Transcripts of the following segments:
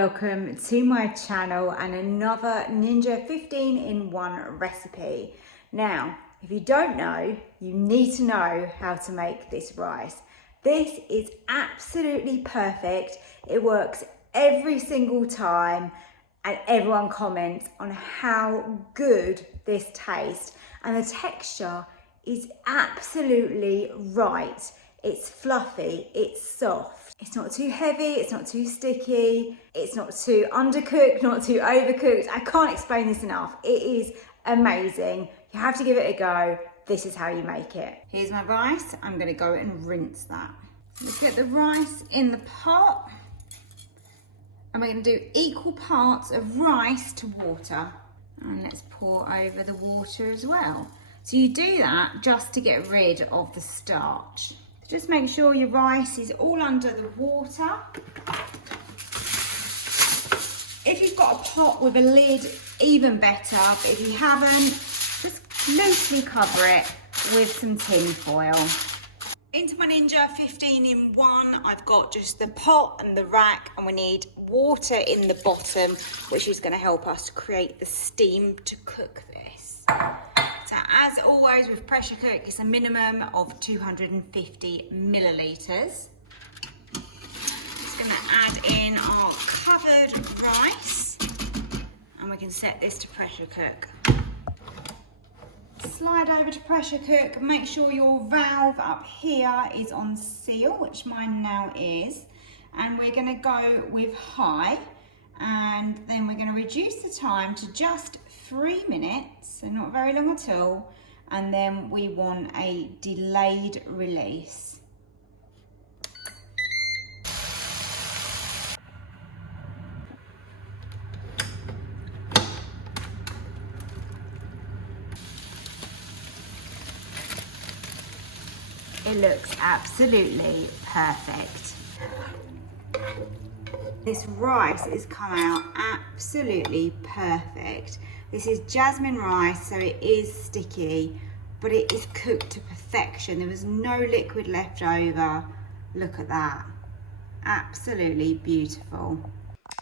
welcome to my channel and another Ninja 15-in-1 recipe. Now, if you don't know, you need to know how to make this rice. This is absolutely perfect. It works every single time and everyone comments on how good this tastes, and the texture is absolutely right. It's fluffy, it's soft. It's not too heavy, it's not too sticky, it's not too undercooked, not too overcooked. I can't explain this enough. It is amazing. You have to give it a go. This is how you make it. Here's my rice. I'm gonna go and rinse that. Let's get the rice in the pot. And we're gonna do equal parts of rice to water. And let's pour over the water as well. So you do that just to get rid of the starch. Just make sure your rice is all under the water. If you've got a pot with a lid, even better. But if you haven't, just loosely cover it with some tin foil. Into my Ninja 15-in-1, I've got just the pot and the rack, and we need water in the bottom, which is going to help us to create the steam to cook this. So as always with pressure cook, it's a minimum of 250 millilitres. Just going to add in our covered rice, and we can set this to pressure cook. Slide over to pressure cook. Make sure your valve up here is on seal, which mine now is, and we're going to go with high, and then we're going to reduce the time to just 3 minutes, so not very long at all, and then we want a delayed release. It looks absolutely perfect. This rice has come out absolutely perfect. This is jasmine rice, so it is sticky, but it is cooked to perfection. There was no liquid left over. Look at that. Absolutely beautiful.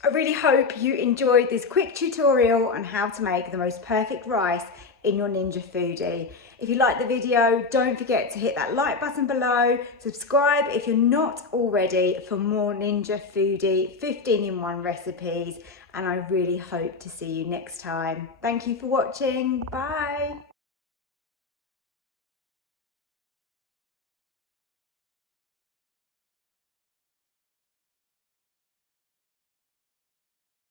I really hope you enjoyed this quick tutorial on how to make the most perfect rice in your Ninja Foodi. If you liked the video, don't forget to hit that like button below, subscribe if you're not already for more Ninja Foodi 15-in-1 recipes, and I really hope to see you next time. Thank you for watching. Bye.